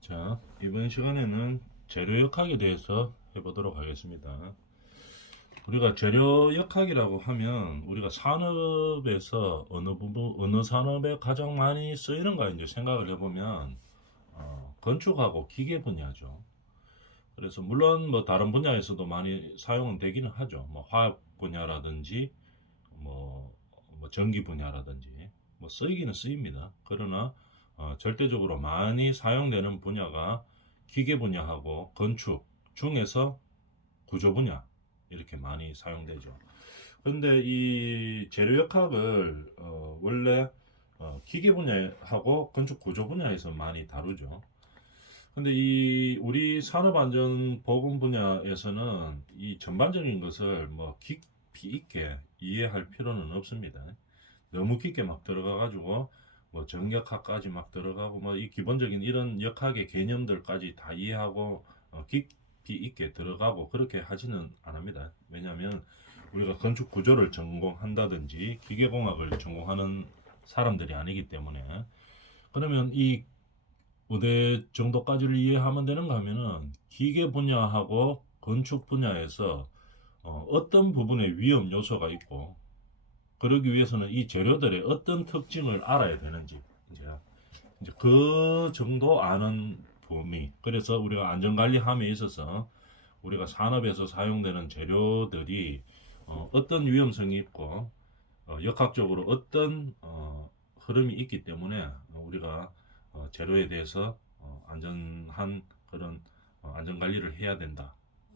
자, 이번 시간에는 재료 역학에 대해서 해보도록 하겠습니다. 우리가 재료 역학이라고 하면 우리가 산업에서 어느 부분, 어느 산업에 가장 많이 쓰이는가 이제 생각을 해보면 건축하고 기계 분야죠. 그래서 물론 뭐 다른 분야에서도 많이 사용은 되기는 하죠. 뭐 화학 분야라든지 뭐, 뭐 전기 분야라든지 뭐 쓰이기는 쓰입니다. 그러나 절대적으로 많이 사용되는 분야가 기계 분야하고 건축 중에서 구조 분야 이렇게 많이 사용되죠. 그런데 이 재료역학을 원래 기계 분야하고 건축 구조 분야에서 많이 다루죠. 근데 이 우리 산업안전보건 분야에서는 이 전반적인 것을 뭐 깊이 있게 이해할 필요는 없습니다. 너무 깊게 막 들어가 가지고 뭐 정역학까지 막 들어가고 뭐 이 기본적인 이런 역학의 개념들까지 다 이해하고 깊이 있게 들어가고 그렇게 하지는 않습니다. 왜냐하면 우리가 건축 구조를 전공한다든지 기계공학을 전공하는 사람들이 아니기 때문에. 그러면 이 어느 정도까지를 이해하면 되는가 하면은 기계 분야하고 건축 분야에서 어떤 부분에 위험 요소가 있고 그러기 위해서는 이 재료들의 어떤 특징을 알아야 되는지 이제 그 정도 아는 범위. 그래서 우리가 안전관리함에 있어서 우리가 산업에서 사용되는 재료들이 어떤 위험성이 있고 역학적으로 어떤 흐름이 있기 때문에 우리가 재료에 대해서 안전한 그런 안전관리를 해야 된다.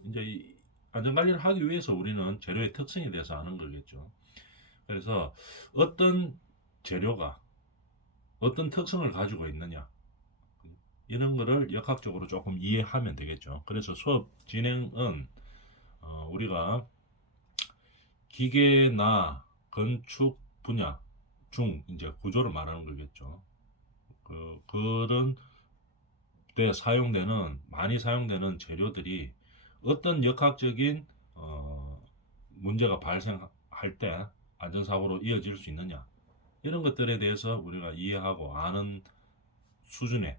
이제 이 안전관리를 하기 위해서 우리는 재료의 특성에 대해서 아는 거겠죠. 그래서 어떤 재료가 어떤 특성을 가지고 있느냐 이런 거를 역학적으로 조금 이해하면 되겠죠. 그래서 수업 진행은 우리가 기계나 건축 분야 중 이제 구조를 말하는 거겠죠. 그런 때 사용되는 많이 사용되는 재료들이 어떤 역학적인 문제가 발생할 때 안전사고로 이어질 수 있느냐 이런 것들에 대해서 우리가 이해하고 아는 수준의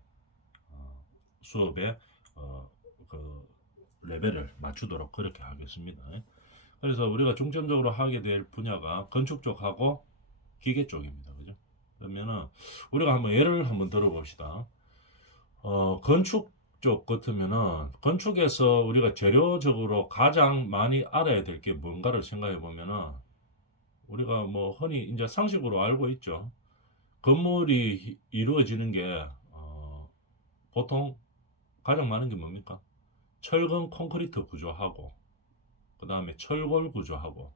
수업의 그 레벨을 맞추도록 그렇게 하겠습니다. 그래서 우리가 중점적으로 하게 될 분야가 건축 쪽하고 기계 쪽입니다. 그죠? 그러면은 우리가 한번 예를 한번 들어봅시다. 건축 쪽 같으면은 건축에서 우리가 재료적으로 가장 많이 알아야 될 게 뭔가를 생각해 보면은 우리가 뭐 흔히 이제 상식으로 알고 있죠. 건물이 이루어지는 게 보통 가장 많은 게 뭡니까? 철근 콘크리트 구조하고 그 다음에 철골 구조하고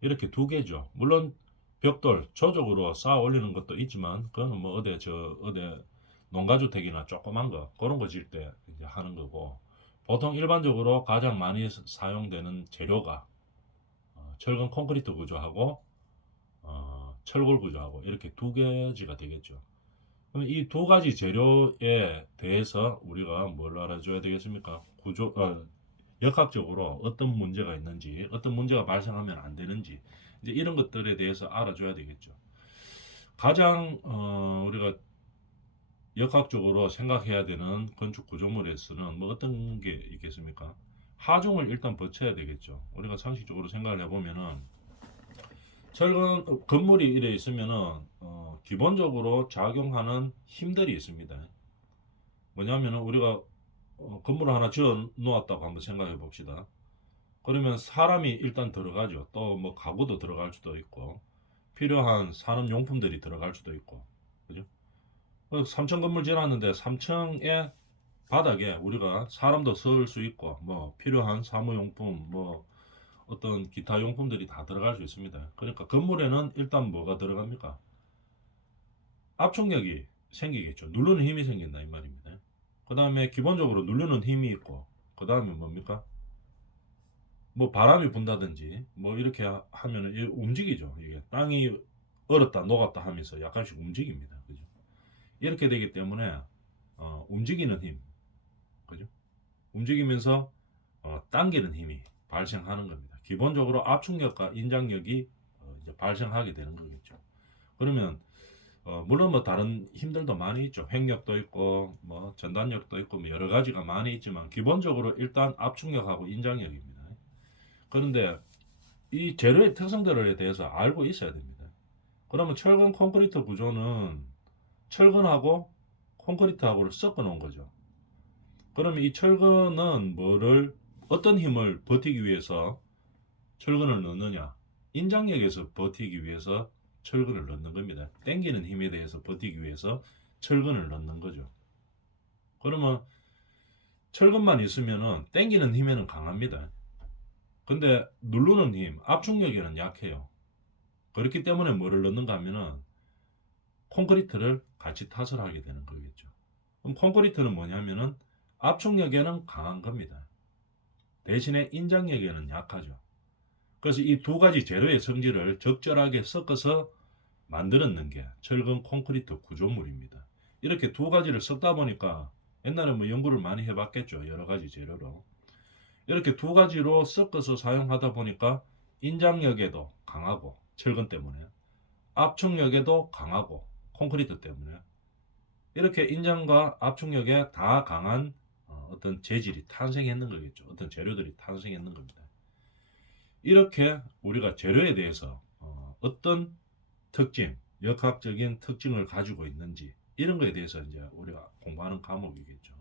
이렇게 두 개죠. 물론 벽돌 조적으로 쌓아 올리는 것도 있지만 그거는 뭐 어디 농가주택이나 조그만 거 그런 거 질 때 이제 하는 거고 보통 일반적으로 가장 많이 사용되는 재료가 철근 콘크리트 구조하고 철골 구조하고 이렇게 두 가지가 되겠죠. 그럼 이 두 가지 재료에 대해서 우리가 뭘 알아줘야 되겠습니까? 역학적으로 어떤 문제가 있는지, 어떤 문제가 발생하면 안 되는지, 이제 이런 것들에 대해서 알아줘야 되겠죠. 가장 우리가 역학적으로 생각해야 되는 건축 구조물에서는 뭐 어떤 게 있겠습니까? 하중을 일단 거쳐야 되겠죠. 우리가 상식적으로 생각을 해보면은 철근 건물이 이래 있으면은 기본적으로 작용하는 힘들이 있습니다. 뭐냐면은 우리가 건물을 하나 지어 놓았다고 한번 생각해 봅시다. 그러면 사람이 일단 들어가죠. 또 뭐 가구도 들어갈 수도 있고 필요한 산업용품들이 들어갈 수도 있고 그죠? 3층 건물 지어놨는데 3층에 바닥에 우리가 사람도 쓸 수 있고 뭐 필요한 사무용품 뭐 어떤 기타 용품들이 다 들어갈 수 있습니다. 그러니까 건물에는 일단 뭐가 들어갑니까? 압축력이 생기겠죠. 누르는 힘이 생긴다 이 말입니다. 그 다음에 기본적으로 누르는 힘이 있고 그 다음에 뭡니까? 뭐 바람이 분다든지 뭐 이렇게 하면은 움직이죠. 이게 땅이 얼었다 녹았다 하면서 약간씩 움직입니다. 그죠? 이렇게 되기 때문에 움직이는 힘, 그죠? 움직이면서 당기는 힘이 발생하는 겁니다. 기본적으로 압축력과 인장력이 이제 발생하게 되는 거겠죠. 그러면 물론 뭐 다른 힘들도 많이 있죠. 횡력도 있고 뭐 전단력도 있고 뭐 여러 가지가 많이 있지만 기본적으로 일단 압축력하고 인장력입니다. 그런데 이 재료의 특성들에 대해서 알고 있어야 됩니다. 그러면 철근 콘크리트 구조는 철근하고 콘크리트하고를 섞어 놓은 거죠. 그러면 이 철근은 어떤 힘을 버티기 위해서 철근을 넣느냐? 인장력에서 버티기 위해서 철근을 넣는 겁니다. 당기는 힘에 대해서 버티기 위해서 철근을 넣는 거죠. 그러면 철근만 있으면은 당기는 힘에는 강합니다. 근데 누르는 힘, 압축력에는 약해요. 그렇기 때문에 뭐를 넣는가 하면은 콘크리트를 같이 탓을 하게 되는 거겠죠. 그럼 콘크리트는 뭐냐면은 압축력에는 강한 겁니다. 대신에 인장력에는 약하죠. 그래서 이 두 가지 재료의 성질을 적절하게 섞어서 만들어낸 게 철근 콘크리트 구조물입니다. 이렇게 두 가지를 섞다 보니까 옛날에 뭐 연구를 많이 해봤겠죠. 여러 가지 재료로. 이렇게 두 가지로 섞어서 사용하다 보니까 인장력에도 강하고 철근 때문에 압축력에도 강하고 콘크리트 때문에 이렇게 인장과 압축력에 다 강한 어떤 재질이 탄생했는 거겠죠. 어떤 재료들이 탄생했는 겁니다. 이렇게 우리가 재료에 대해서 어떤 특징, 역학적인 특징을 가지고 있는지 이런 거에 대해서 이제 우리가 공부하는 과목이겠죠.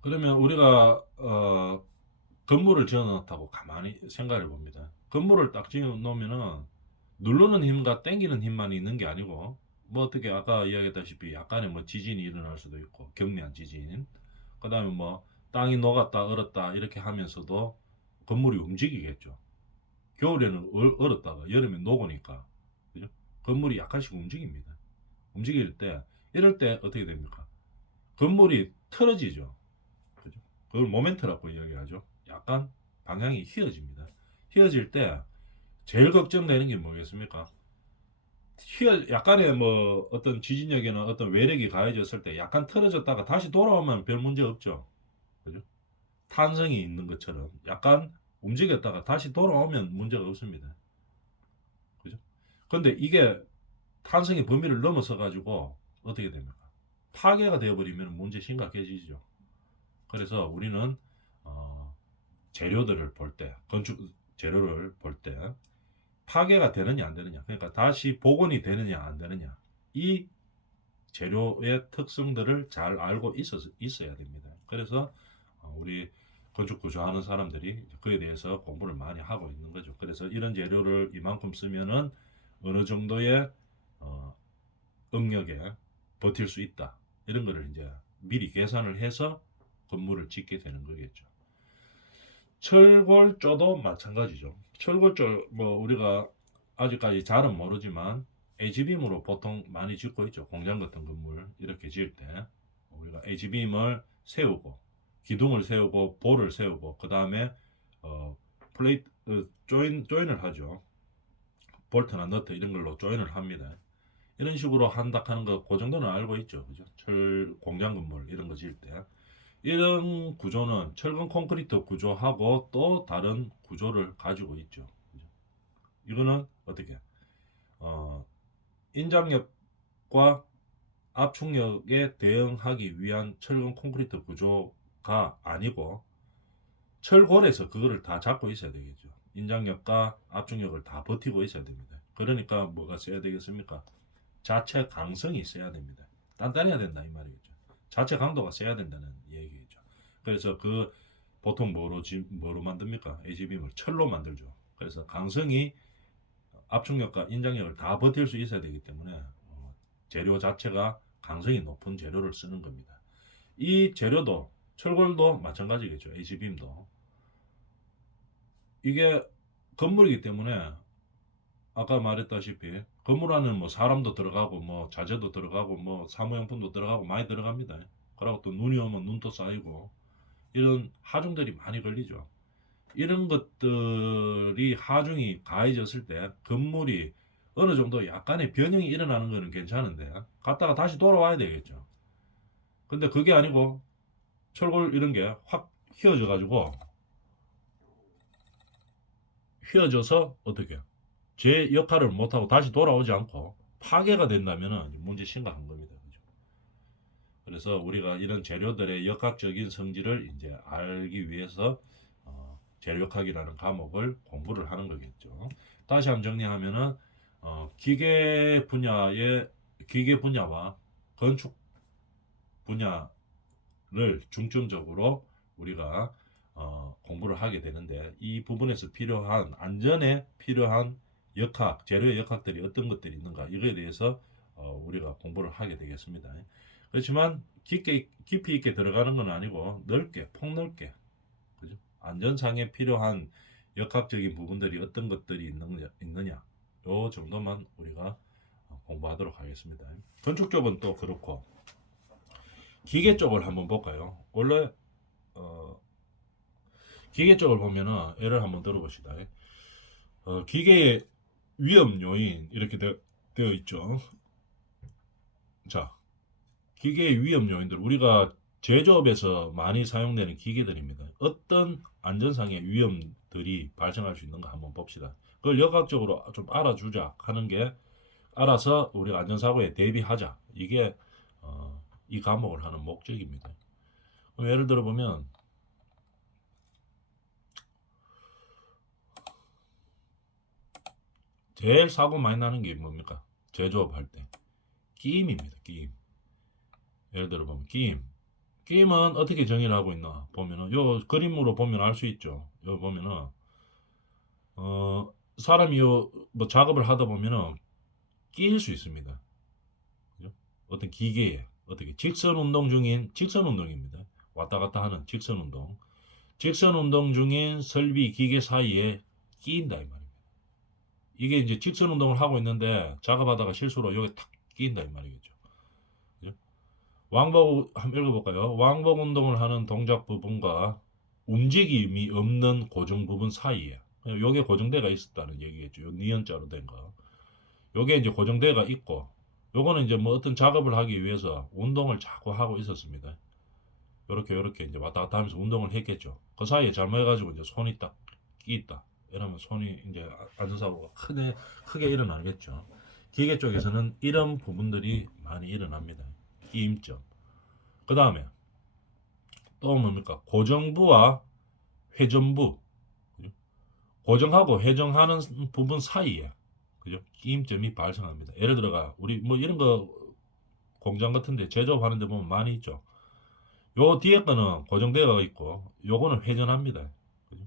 그러면 우리가 건물을 지어놓다고 가만히 생각해 봅니다. 건물을 딱 지어 놓으면은 누르는 힘과 당기는 힘만 있는 게 아니고 뭐 어떻게 아까 이야기했다시피 약간의 뭐 지진이 일어날 수도 있고 경미한 지진, 그다음에 뭐 땅이 녹았다 얼었다 이렇게 하면서도 건물이 움직이겠죠. 겨울에는 얼었다가 여름에 녹으니까 그죠? 건물이 약간씩 움직입니다. 움직일 때 이럴 때 어떻게 됩니까? 건물이 틀어지죠. 그죠? 그걸 모멘트라고 이야기하죠. 약간 방향이 휘어집니다. 휘어질 때 제일 걱정되는 게 뭐겠습니까? 약간의 뭐 어떤 지진력이나 어떤 외력이 가해졌을 때 약간 틀어졌다가 다시 돌아오면 별 문제 없죠. 그죠? 탄성이 있는 것처럼 약간 움직였다가 다시 돌아오면 문제가 없습니다. 그죠? 근데 이게 탄성의 범위를 넘어서 가지고 어떻게 됩니까? 파괴가 되어버리면 문제 심각해지죠. 그래서 우리는 재료들을 볼 때, 건축 재료를 볼 때 파괴가 되느냐 안 되느냐, 그러니까 다시 복원이 되느냐 안 되느냐, 이 재료의 특성들을 잘 알고 있어야 됩니다. 그래서 우리 건축 구조하는 사람들이 그에 대해서 공부를 많이 하고 있는 거죠. 그래서 이런 재료를 이만큼 쓰면은 어느 정도의 응력에 버틸 수 있다. 이런 거를 이제 미리 계산을 해서 건물을 짓게 되는 거겠죠. 철골조도 마찬가지죠. 철골조 뭐 우리가 아직까지 잘은 모르지만 H빔으로 보통 많이 짓고 있죠. 공장 같은 건물 이렇게 지을 때 우리가 H빔을 세우고 기둥을 세우고 볼을 세우고 그 다음에 플레이트 조인을 하죠. 볼트나 너트 이런 걸로 조인을 합니다. 이런 식으로 한다 하는 거 그 정도는 알고 있죠. 그죠? 철 공장 건물 이런 거 지을 때 이런 구조는 철근 콘크리트 구조하고 또 다른 구조를 가지고 있죠. 그죠? 이거는 어떻게 인장력과 압축력에 대응하기 위한 철근 콘크리트 구조가 아니고 철골에서 그거를 다 잡고 있어야 되겠죠. 인장력과 압축력을 다 버티고 있어야 됩니다. 그러니까 뭐가 써야 되겠습니까? 자체 강성이 있어야 됩니다. 단단해야 된다 이 말이겠죠. 자체 강도가 세야 된다는 얘기겠죠. 그래서 보통 뭐로 만듭니까? H빔을 철로 만들죠. 그래서 강성이 압축력과 인장력을 다 버틸 수 있어야 되기 때문에 재료 자체가 강성이 높은 재료를 쓰는 겁니다. 이 재료도 철골도 마찬가지겠죠. H빔도 이게 건물이기 때문에 아까 말했다시피 건물 안에는 뭐 사람도 들어가고 뭐 자재도 들어가고 뭐 사무용품도 들어가고 많이 들어갑니다. 그리고 또 눈이 오면 눈도 쌓이고 이런 하중들이 많이 걸리죠. 이런 것들이 하중이 가해졌을 때 건물이 어느 정도 약간의 변형이 일어나는 거는 괜찮은데 갔다가 다시 돌아와야 되겠죠. 근데 그게 아니고 철골 이런 게 확 휘어져 가지고 휘어져서 어떻게 제 역할을 못하고 다시 돌아오지 않고 파괴가 된다면은 문제 심각한 겁니다. 그죠? 그래서 우리가 이런 재료들의 역학적인 성질을 이제 알기 위해서 재료역학이라는 과목을 공부를 하는 거겠죠. 다시 한번 정리하면은 기계 분야와 건축 분야를 중점적으로 우리가 공부를 하게 되는데, 이 부분에서 필요한 안전에 필요한 역학, 재료의 역학들이 어떤 것들이 있는가, 이거에 대해서 우리가 공부를 하게 되겠습니다. 그렇지만 깊이 있게 들어가는 건 아니고 넓게, 폭넓게, 그죠? 안전상에 필요한 역학적인 부분들이 어떤 것들이 있느냐, 요 정도만 우리가 공부하도록 하겠습니다. 건축 쪽은 또 그렇고, 기계 쪽을 한번 볼까요? 원래 어, 기계 쪽을 보면은 예를 한번 들어봅시다. 기계의 위험 요인 이렇게 되어 있죠. 자, 기계의 위험 요인들, 우리가 제조업에서 많이 사용되는 기계들입니다. 어떤 안전상의 위험들이 발생할 수 있는가 한번 봅시다. 그걸 역학적으로 좀 알아주자 하는 게, 알아서 우리가 안전사고에 대비하자, 이게 이 과목을 하는 목적입니다. 그럼 예를 들어 보면 제일 사고 많이 나는 게 뭡니까? 제조업 할 때 끼임입니다. 끼임. 예를 들어 보면 끼임은 어떻게 정의를 하고 있나 보면은, 요 그림으로 보면 알 수 있죠. 요 보면은 사람이 뭐 작업을 하다 보면은 끼일 수 있습니다. 그죠? 어떤 기계에 어떻게 직선 운동 중인, 직선 운동입니다. 왔다 갔다 하는 직선 운동. 직선 운동 중인 설비 기계 사이에 끼인다 이 말입니다. 이게 이제 직선 운동을 하고 있는데 작업하다가 실수로 여기 탁 끼인다 이 말이겠죠. 그죠? 왕복 한번 읽어볼까요? 왕복 운동을 하는 동작 부분과 움직임이 없는 고정 부분 사이에, 요게 고정대가 있었다는 얘기겠죠. 요 니은자로 된 거. 요게 이제 고정대가 있고, 요거는 이제 뭐 어떤 작업을 하기 위해서 운동을 자꾸 하고 있었습니다. 요렇게 이제 왔다 갔다 하면서 운동을 했겠죠. 그 사이에 잘못해가지고 이제 손이 딱 끼있다, 이러면 손이 이제 안전사고가 크게 일어나겠죠. 기계 쪽에서는 이런 부분들이 많이 일어납니다. 끼임점. 그 다음에 또 뭡니까? 고정부와 회전부. 그죠? 고정하고 회전하는 부분 사이에, 그죠? 끼임점이 발생합니다. 예를 들어가 우리 뭐 이런 거 공장 같은데 제조하는 데 보면 많이 있죠. 요 뒤에 거는 고정되어 있고 요거는 회전합니다. 그죠?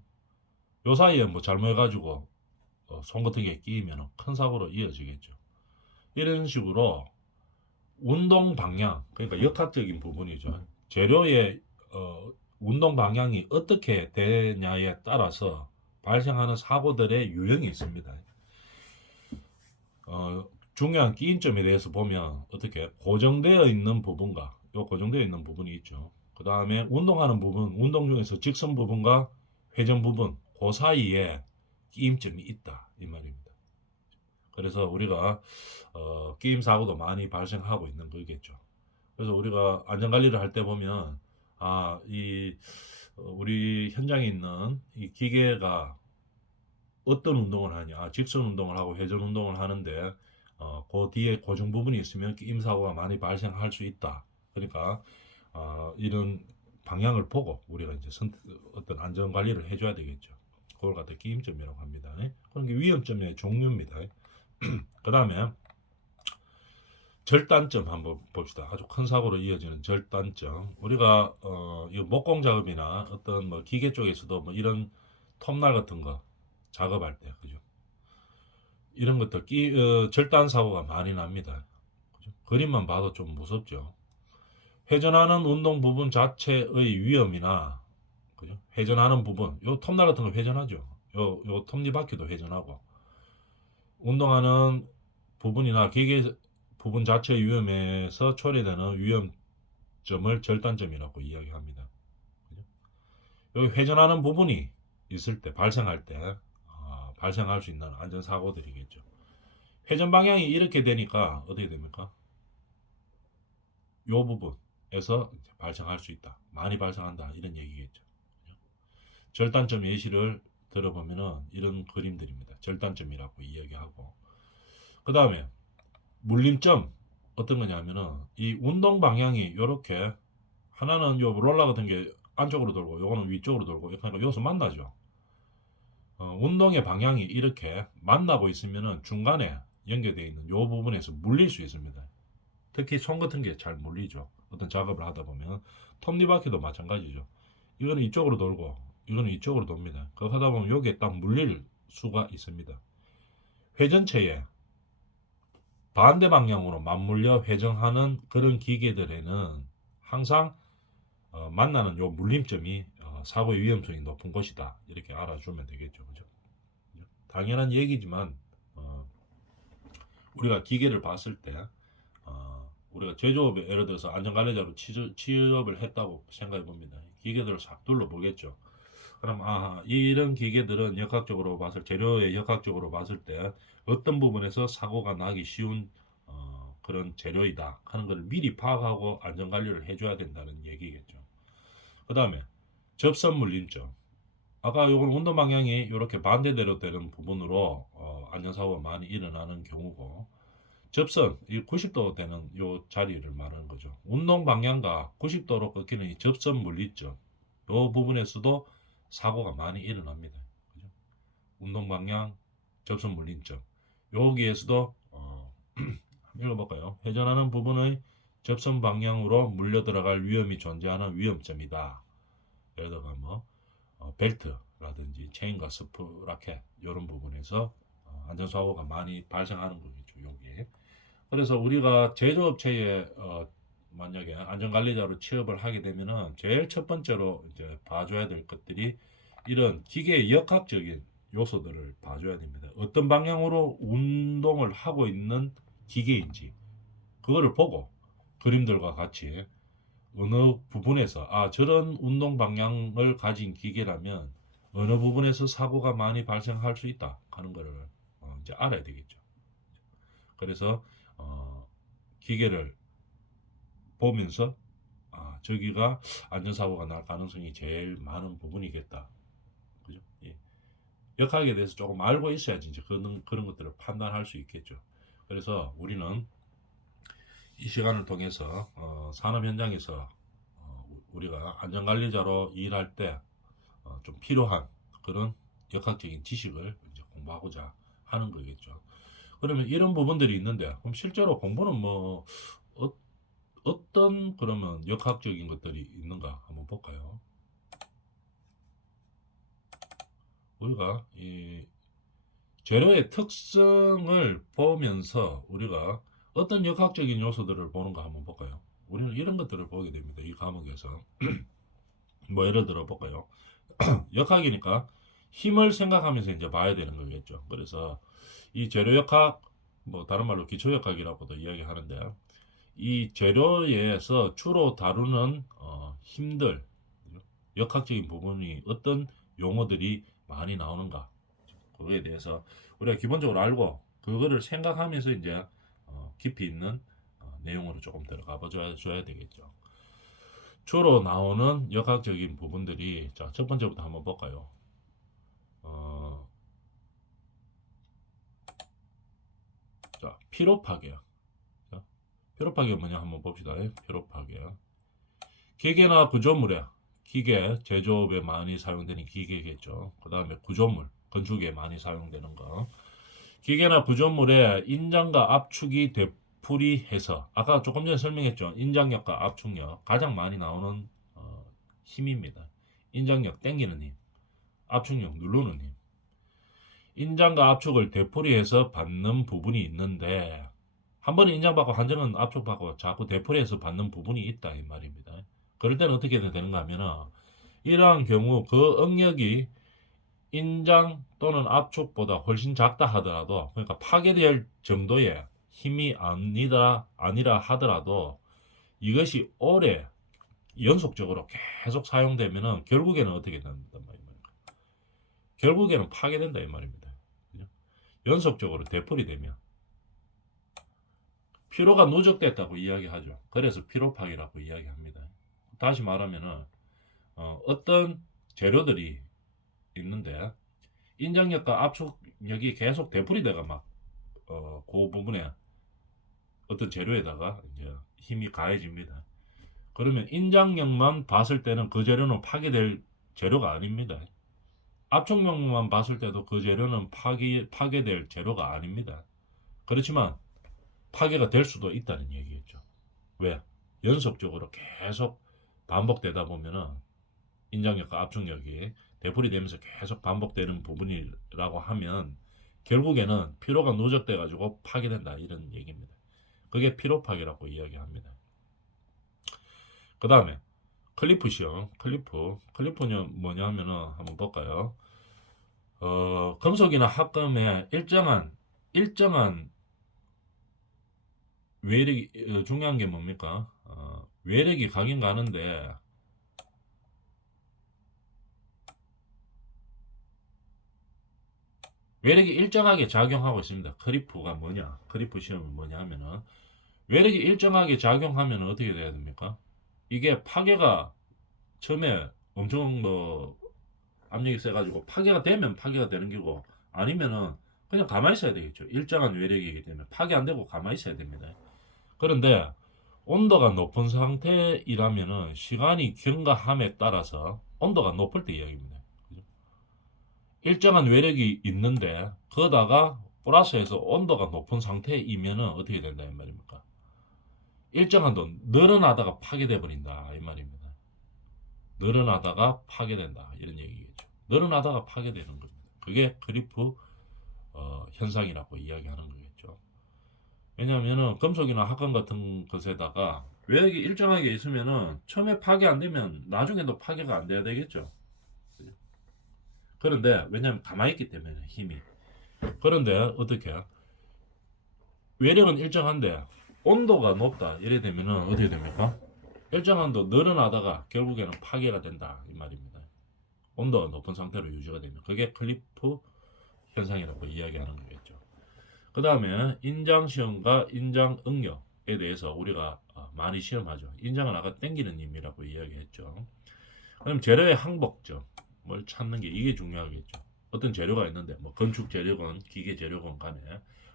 요 사이에 뭐 잘못해가지고 손 같은 게 끼이면 큰 사고로 이어지겠죠. 이런 식으로 운동 방향, 그러니까 역학적인 부분이죠. 재료의 운동 방향이 어떻게 되냐에 따라서 발생하는 사고들의 유형이 있습니다. 중요한 끼인점에 대해서 보면 어떻게 고정되어 있는 부분과 요 고정되어 있는 부분이 있죠. 그 다음에 운동하는 부분, 운동 중에서 직선 부분과 회전 부분, 그 사이에 끼임점이 있다 이 말입니다. 그래서 우리가 끼임 사고도 많이 발생하고 있는 거겠죠. 그래서 우리가 안전관리를 할 때 보면 이 우리 현장에 있는 이 기계가 어떤 운동을 하냐, 직선 운동을 하고 회전 운동을 하는데 그 뒤에 고정 부분이 있으면 끼임 사고가 많이 발생할 수 있다. 그러니까 이런 방향을 보고 우리가 이제 어떤 안전 관리를 해줘야 되겠죠. 그걸 갖다 끼임점이라고 합니다. 그런 게 위험점의 종류입니다. 그 다음에 절단점 한번 봅시다. 아주 큰 사고로 이어지는 절단점. 우리가 이 목공 작업이나 어떤 뭐 기계 쪽에서도 뭐 이런 톱날 같은 거 작업할 때, 그죠? 이런 것들 절단 사고가 많이 납니다. 그죠? 그림만 봐도 좀 무섭죠. 회전하는 운동 부분 자체의 위험이나, 그죠? 회전하는 부분, 요 톱날 같은 거 회전하죠. 요 톱니바퀴도 회전하고, 운동하는 부분이나 기계 부분 자체의 위험에서 초래되는 위험점을 절단점이라고 이야기합니다. 그죠? 여기 회전하는 부분이 있을 때, 발생할 때 발생할 수 있는 안전사고들이겠죠. 회전 방향이 이렇게 되니까 어떻게 됩니까? 요 부분에서 발생할 수 있다. 많이 발생한다. 이런 얘기겠죠. 절단점 예시를 들어보면은 이런 그림들입니다. 절단점이라고 이야기하고. 그 다음에 물림점 어떤 거냐면은 이 운동 방향이 이렇게 하나는 요 롤러 같은 게 안쪽으로 돌고 요거는 위쪽으로 돌고 그러니까 여기서 만나죠. 운동의 방향이 이렇게 만나고 있으면은 중간에 연결되어 있는 요 부분에서 물릴 수 있습니다. 특히 손 같은 게 잘 물리죠. 어떤 작업을 하다 보면 톱니바퀴도 마찬가지죠. 이거는 이쪽으로 돌고 이거는 이쪽으로 돕니다. 그거 하다 보면 여기에 딱 물릴 수가 있습니다. 회전체에 반대 방향으로 맞물려 회전하는 그런 기계들에는 항상 만나는 요 물림점이 사고의 위험성이 높은 곳이다. 이렇게 알아주면 되겠죠. 그죠? 당연한 얘기지만 우리가 기계를 봤을 때 우리가 제조업에 예를 들어서 안전관리자로 취업을 했다고 생각해 봅니다. 기계들을 싹 둘러보겠죠. 그럼 이런 기계들은 역학적으로 봤을 재료의 역학적으로 봤을 때 어떤 부분에서 사고가 나기 쉬운 그런 재료이다 하는 것을 미리 파악하고 안전관리를 해줘야 된다는 얘기겠죠. 그 다음에 접선 물림점. 아까 요건 운동 방향이 이렇게 반대대로 되는 부분으로 안전사고가 많이 일어나는 경우고, 접선 이 90도 되는 요 자리를 말하는 거죠. 운동 방향과 90도로 꺾이는 이 접선 물리점 요 부분에서도 사고가 많이 일어납니다. 그죠? 운동 방향, 접선 물림점 여기에서도 읽어볼까요? 회전하는 부분의 접선 방향으로 물려 들어갈 위험이 존재하는 위험점이다. 예를 들어 뭐 벨트라든지 체인과 스프라켓 이런 부분에서 안전사고가 많이 발생하는 거겠죠. 여기. 그래서 우리가 제조업체에 만약에 안전관리자로 취업을 하게 되면은 제일 첫 번째로 이제 봐줘야 될 것들이 이런 기계의 역학적인 요소들을 봐줘야 됩니다. 어떤 방향으로 운동을 하고 있는 기계인지 그거를 보고 그림들과 같이 어느 부분에서 저런 운동 방향을 가진 기계라면 어느 부분에서 사고가 많이 발생할 수 있다 하는 것을 이제 알아야 되겠죠. 그래서 기계를 보면서 저기가 안전사고가 날 가능성이 제일 많은 부분이겠다. 그죠? 예. 역학에 대해서 조금 알고 있어야지 이제 그런 것들을 판단할 수 있겠죠. 그래서 우리는 이 시간을 통해서 산업 현장에서 우리가 안전관리자로 일할 때 좀 필요한 그런 역학적인 지식을 이제 공부하고자 하는 거겠죠. 그러면 이런 부분들이 있는데 그럼 실제로 공부는 뭐 어떤 그러면 역학적인 것들이 있는가 한번 볼까요? 우리가 이 재료의 특성을 보면서 우리가 어떤 역학적인 요소들을 보는가 한번 볼까요? 우리는 이런 것들을 보게 됩니다. 이 과목에서 뭐 예를 들어 볼까요? 역학이니까 힘을 생각하면서 이제 봐야 되는 거겠죠. 그래서 이 재료 역학, 뭐 다른 말로 기초 역학이라고도 이야기하는데 이 재료에서 주로 다루는 힘들, 역학적인 부분이 어떤 용어들이 많이 나오는가 그거에 대해서 우리가 기본적으로 알고 그거를 생각하면서 이제 깊이 있는 내용으로 조금 들어가 줘야 되겠죠. 주로 나오는 역학적인 부분들이 첫 번째부터 한번 볼까요? 피로 파괴. 피로 파괴가 뭐냐 한번 봅시다. 피로 파괴. 기계나 구조물에 기계 제조업에 많이 사용되는 기계겠죠. 그 다음에 구조물 건축에 많이 사용되는 거. 기계나 구조물에 인장과 압축이 되풀이해서 아까 조금 전에 설명했죠. 인장력과 압축력 가장 많이 나오는 힘입니다. 인장력 땡기는 힘, 압축력 누르는 힘. 인장과 압축을 되풀이해서 받는 부분이 있는데 한 번은 인장받고 한 번은 압축받고 자꾸 되풀이해서 받는 부분이 있다 이 말입니다. 그럴 때는 어떻게 되는가 하면은 이러한 경우 그 응력이 인장 또는 압축보다 훨씬 작다 하더라도 그러니까 파괴될 정도의 힘이 아니라 하더라도 이것이 오래 연속적으로 계속 사용되면은 결국에는 어떻게 된단 말입니다. 결국에는 파괴된다 이 말입니다. 그죠? 연속적으로 되풀이 되면 피로가 누적됐다고 이야기하죠. 그래서 피로 파괴라고 이야기합니다. 다시 말하면은 어떤 재료들이 있는데 인장력과 압축력이 계속 되풀이돼가 그 부분에 어떤 재료에다가 이제 힘이 가해집니다. 그러면 인장력만 봤을 때는 그 재료는 파괴될 재료가 아닙니다. 압축력만 봤을 때도 그 재료는 파괴될 재료가 아닙니다. 그렇지만 파괴가 될 수도 있다는 얘기겠죠. 왜? 연속적으로 계속 반복되다 보면은 인장력과 압축력이 되풀이 되면서 계속 반복되는 부분이라고 하면 결국에는 피로가 누적돼 가지고 파괴된다 이런 얘기입니다. 그게 피로 파괴라고 이야기합니다. 그 다음에 클리프시요. 클리프는 뭐냐 하면은 한번 볼까요? 금속이나 합금에 일정한 외력이 중요한 게 뭡니까? 외력이 가긴 가는데 외력이 일정하게 작용하고 있습니다. 크리프가 뭐냐? 크리프 시험은 뭐냐 하면은 외력이 일정하게 작용하면 어떻게 돼야 됩니까? 이게 파괴가 처음에 엄청 뭐 압력이 세가지고 파괴가 되면 파괴가 되는 거고 아니면은 그냥 가만히 있어야 되겠죠. 일정한 외력이기 때문에 파괴 안 되고 가만히 있어야 됩니다. 그런데 온도가 높은 상태이라면은 시간이 경과함에 따라서 온도가 높을 때 이야기입니다. 그죠? 일정한 외력이 있는데 거다가 플러스해서 온도가 높은 상태이면은 어떻게 된다 이 말입니까? 일정한 돈 늘어나다가 파괴돼 버린다 이 말입니다. 늘어나다가 파괴된다 이런 얘기겠죠. 늘어나다가 파괴되는 겁니다. 그게 크리프 현상이라고 이야기하는 거겠죠. 왜냐하면 금속이나 합금 같은 것에다가 외력이 일정하게 있으면은 처음에 파괴 안 되면 나중에도 파괴가 안 돼야 되겠죠. 그런데 왜냐하면 가만히 있기 때문에 힘이. 그런데 어떻게 외력은 일정한데 온도가 높다 이래 되면은 어떻게 됩니까? 일정한 도 늘어나다가 결국에는 파괴가 된다 이 말입니다. 온도가 높은 상태로 유지가 되면 그게 클리프 현상이라고 이야기하는 거겠죠. 그 다음에 인장 시험과 인장 응력에 대해서 우리가 많이 시험하죠. 인장은 아까 땡기는 힘이라고 이야기했죠. 그럼 재료의 항복점을 찾는 게 이게 중요하겠죠. 어떤 재료가 있는데 뭐 건축 재료건 기계 재료건 간에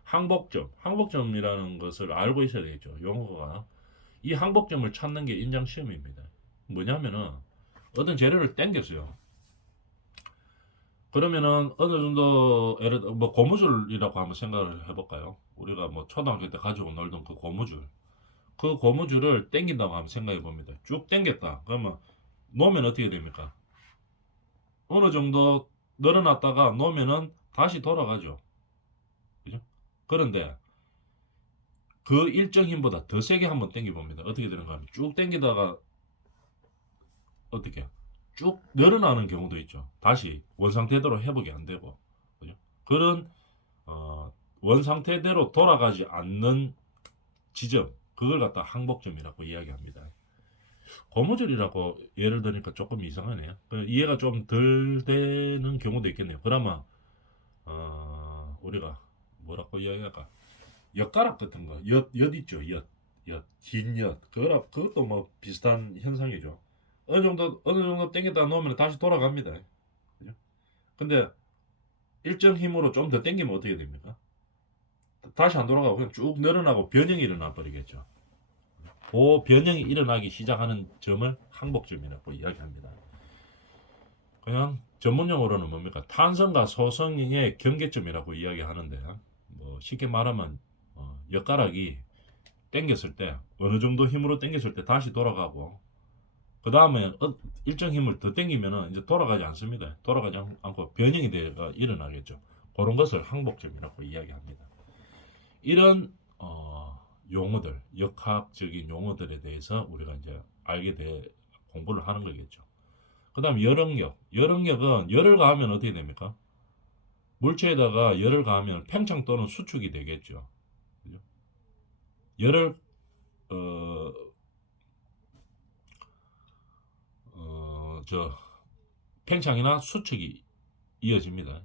항복점이라는 것을 알고 있어야 되겠죠. 용어가 이 항복점을 찾는 게 인장 시험입니다. 뭐냐면은 어떤 재료를 땡겼어요. 그러면은 어느 정도 예를 들어 뭐 고무줄이라고 한번 생각을 해볼까요? 우리가 뭐 초등학교 때 가지고 놀던 그 고무줄, 그 고무줄을 땡긴다고 한번 생각해 봅니다. 쭉 땡겼다. 그러면 놓으면 어떻게 됩니까? 어느 정도 늘어났다가 놓으면은 다시 돌아가죠. 그죠? 그런데 그 일정 힘보다 더 세게 한번 땡겨 봅니다. 어떻게 되는가 하면 쭉 땡기다가 어떻게 쭉 늘어나는 경우도 있죠. 다시 원상태대로 회복이 안 되고, 그죠? 그런 원상태대로 돌아가지 않는 지점, 그걸 갖다 항복점이라고 이야기합니다. 고무줄이라고 예를 드니까 조금 이상하네요. 이해가 좀 덜 되는 경우도 있겠네요. 그나마 우리가 뭐라고 이야기할까? 엿가락 같은 거, 엿 있죠, 긴 엿. 그것도 뭐 비슷한 현상이죠. 어느 정도 당겼다 놓으면 다시 돌아갑니다. 그죠? 근데 일정 힘으로 좀 더 당기면 어떻게 됩니까? 다시 안 돌아가고 그냥 쭉 늘어나고 변형이 일어나 버리겠죠. 그 변형이 일어나기 시작하는 점을 항복점이라고 이야기합니다. 그냥 전문용어로는 뭡니까? 탄성과 소성의 경계점이라고 이야기하는데 뭐 쉽게 말하면 엿가락이 당겼을 때 어느 정도 힘으로 당겼을 때 다시 돌아가고 그 다음에 일정 힘을 더 당기면 이제 돌아가지 않습니다. 돌아가지 않고 변형이 되가 일어나겠죠. 그런 것을 항복점이라고 이야기합니다. 이런 용어들, 역학적인 용어들에 대해서 우리가 이제 알게 돼 공부를 하는 거겠죠. 그 다음 열응력. 열응력은 열을 가하면 어떻게 됩니까? 물체에다가 열을 가하면 팽창 또는 수축이 되겠죠. 그죠? 열을 어, 저 팽창이나 수축이 이어집니다.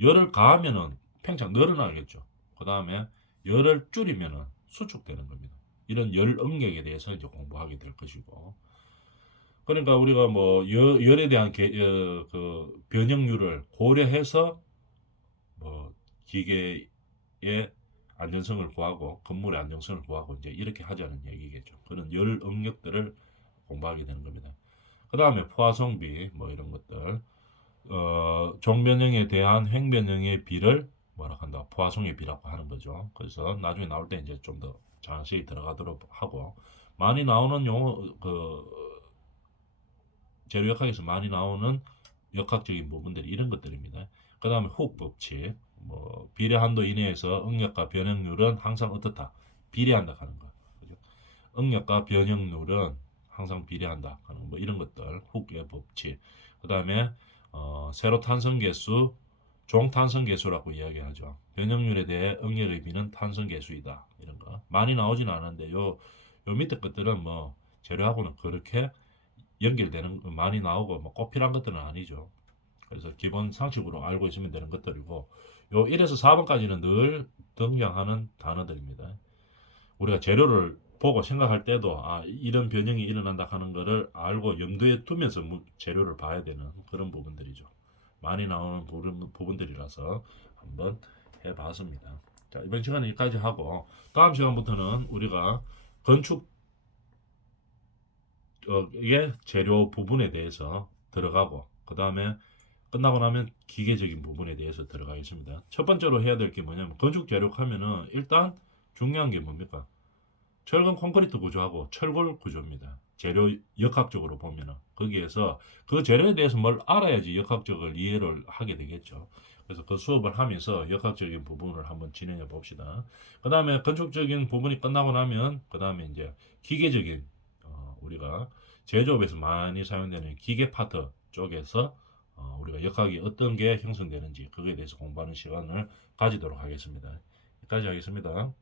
열을 가하면은 팽창 늘어나겠죠. 그 다음에 열을 줄이면은 수축되는 겁니다. 이런 열응력에 대해서 이제 공부하게 될 것이고. 그러니까 우리가 뭐 열에 대한 그 변형률을 고려해서 뭐 기계의 안전성을 구하고 건물의 안정성을 구하고 이제 이렇게 하자는 얘기겠죠. 그런 열 응력들을 공부하게 되는 겁니다. 그 다음에 포화성비 뭐 이런 것들 종변형에 대한 횡변형의 비를 뭐라 한다 포화성의 비라고 하는 거죠. 그래서 나중에 나올 때 이제 좀 더 자세히 들어가도록 하고 많이 나오는 용어 재료역학에서 많이 나오는 역학적인 부분들이 이런 것들입니다. 그 다음에 훅 법칙 뭐 비례 한도 이내에서 응력과 변형률은 항상 어떻다 비례한다 하는 거 그죠? 응력과 변형률은 항상 비례한다 하는 뭐 이런 것들 훅의 법칙 그 다음에 세로 탄성 계수 종탄성 계수라고 이야기하죠. 변형률에 대해 응력의 비는 탄성 계수이다 이런 거 많이 나오진 않은데 요 밑에 것들은 뭐 재료하고는 그렇게 연결되는 많이 나오고 뭐 꼭 필요한 것들은 아니죠. 그래서 기본 상식으로 알고 있으면 되는 것들이고 요 1에서 4번까지는 늘 등장하는 단어들입니다. 우리가 재료를 보고 생각할 때도 이런 변형이 일어난다 하는 것을 알고 염두에 두면서 재료를 봐야 되는 그런 부분들이죠. 많이 나오는 부분들이라서 한번 해봤습니다. 자, 이번 시간은 여기까지 하고 다음 시간부터는 우리가 건축 이게 재료 부분에 대해서 들어가고 그 다음에 끝나고 나면 기계적인 부분에 대해서 들어가겠습니다. 첫 번째로 해야 될 게 뭐냐면 건축 재료 하면은 일단 중요한 게 뭡니까? 철근 콘크리트 구조하고 철골 구조입니다. 재료 역학적으로 보면은 거기에서 그 재료에 대해서 뭘 알아야지 역학적을 이해를 하게 되겠죠. 그래서 그 수업을 하면서 역학적인 부분을 한번 진행해 봅시다. 그 다음에 건축적인 부분이 끝나고 나면 그 다음에 이제 기계적인 우리가 제조업에서 많이 사용되는 기계 파트 쪽에서 우리가 역학이 어떤 게 형성되는지 그거에 대해서 공부하는 시간을 가지도록 하겠습니다. 여기까지 하겠습니다.